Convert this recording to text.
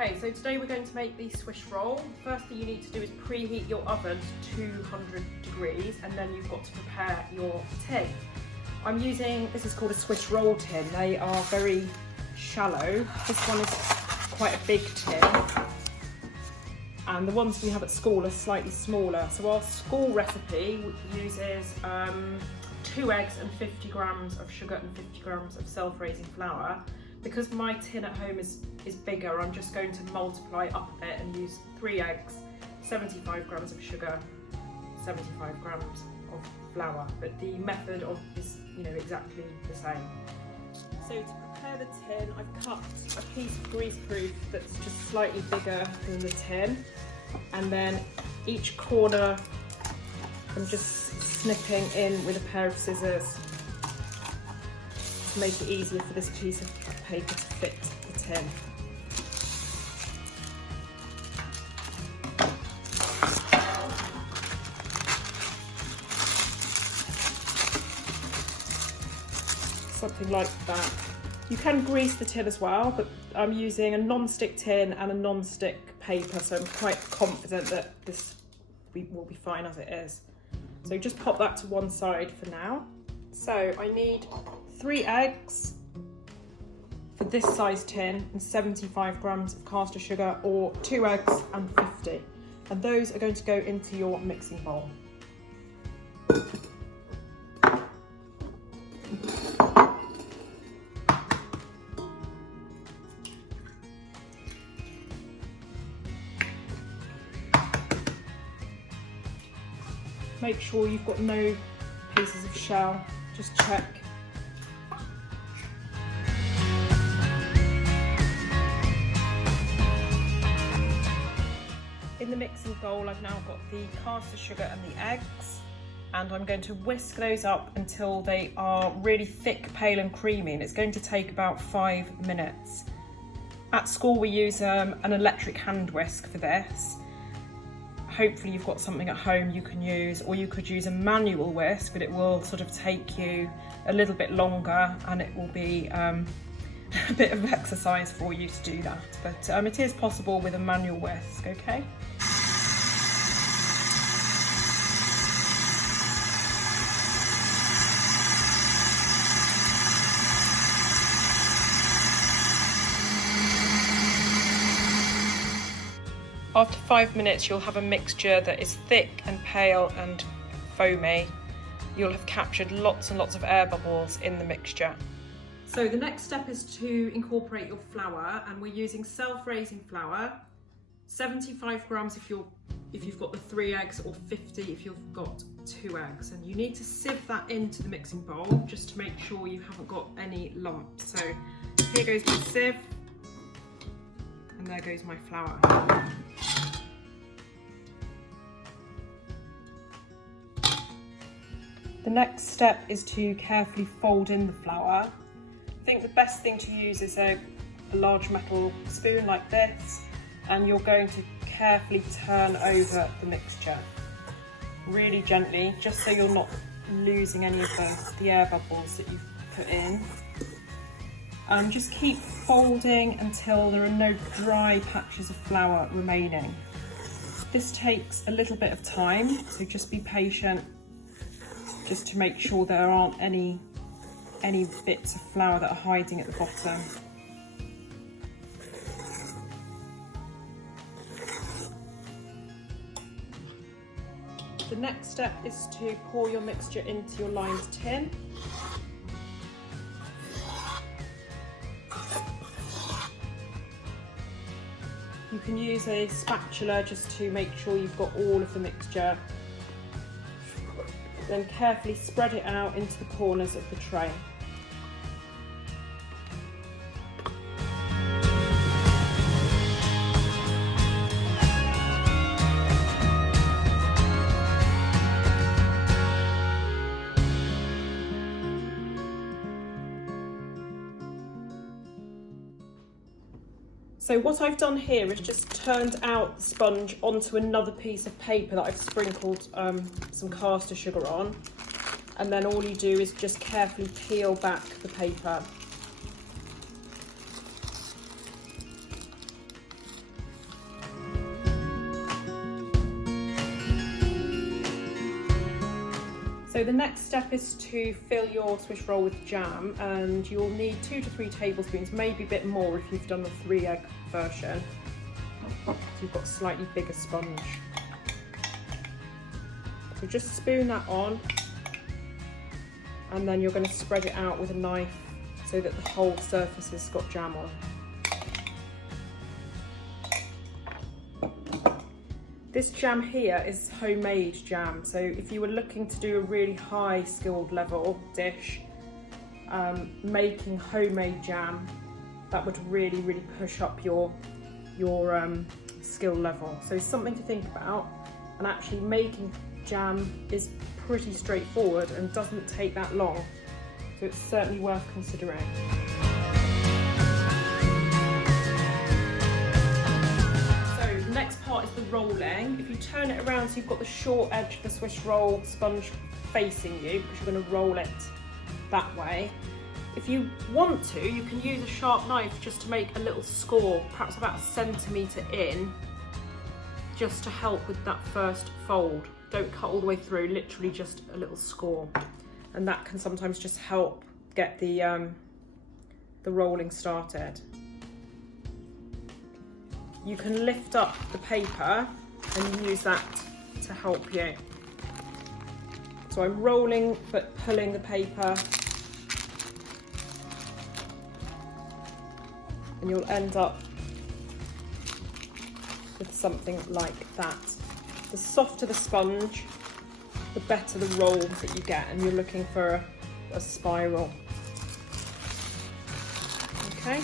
Okay, so today we're going to make the Swiss roll. First thing you need to do is preheat your oven to 200 degrees and then you've got to prepare your tin. I'm using, this is called a Swiss roll tin. They are very shallow. This one is quite a big tin. And the ones we have at school are slightly smaller. So our school recipe uses 2 eggs and 50 grams of sugar and 50 grams of self-raising flour. Because my tin at home is bigger, I'm just going to multiply up a bit and use 3 eggs, 75 grams of sugar, 75 grams of flour. But the method is, exactly the same. So to prepare the tin, I've cut a piece of greaseproof that's just slightly bigger than the tin. And then each corner I'm just snipping in with a pair of scissors to make it easier for this piece of paper to fit the tin. Something like that. You can grease the tin as well, but I'm using a non-stick tin and a non-stick paper, so I'm quite confident that this will be fine as it is. So just pop that to one side for now. So I need 3 eggs for this size tin and 75 grams of caster sugar, or 2 eggs and 50. And those are going to go into your mixing bowl. Make sure you've got no pieces of shell, just check. In the mixing bowl, I've now got the caster sugar and the eggs, and I'm going to whisk those up until they are really thick, pale and creamy, and it's going to take about 5 minutes. At school we use an electric hand whisk for this. Hopefully you've got something at home you can use, or you could use a manual whisk, but it will sort of take you a little bit longer and it will be a bit of exercise for you to do that. But it is possible with a manual whisk, okay? After 5 minutes, you'll have a mixture that is thick and pale and foamy. You'll have captured lots and lots of air bubbles in the mixture. So the next step is to incorporate your flour, and we're using self-raising flour, 75 grams if you've got the 3 eggs, or 50 if you've got 2 eggs. And you need to sieve that into the mixing bowl just to make sure you haven't got any lumps. So here goes my sieve, and there goes my flour. The next step is to carefully fold in the flour. I think the best thing to use is a large metal spoon like this, and you're going to carefully turn over the mixture really gently, just so you're not losing any of the air bubbles that you've put in. Just keep folding until there are no dry patches of flour remaining. This takes a little bit of time, so just be patient, just to make sure there aren't any bits of flour that are hiding at the bottom. The next step is to pour your mixture into your lined tin. You can use a spatula just to make sure you've got all of the mixture. Then carefully spread it out into the corners of the tray. So what I've done here is just turned out the sponge onto another piece of paper that I've sprinkled some caster sugar on, and then all you do is just carefully peel back the paper. the next step is to fill your Swiss roll with jam, and you'll need 2 to 3 tablespoons, maybe a bit more if you've done the 3-egg version. So you've got a slightly bigger sponge. So just spoon that on, and then you're going to spread it out with a knife so that the whole surface has got jam on. This jam here is homemade jam, so if you were looking to do a really high skilled level dish, making homemade jam, that would really push up your skill level. So something to think about, and actually making jam is pretty straightforward and doesn't take that long, so it's certainly worth considering. Next part is the rolling. If you turn it around so you've got the short edge of the Swiss roll sponge facing you, because you're going to roll it that way. If you want to, you can use a sharp knife just to make a little score, perhaps about 1 centimetre in, just to help with that first fold. Don't cut all the way through, literally just a little score. And that can sometimes just help get the rolling started. You can lift up the paper and use that to help you. So I'm rolling but pulling the paper, and you'll end up with something like that. The softer the sponge, the better the rolls that you get, and you're looking for a spiral. Okay.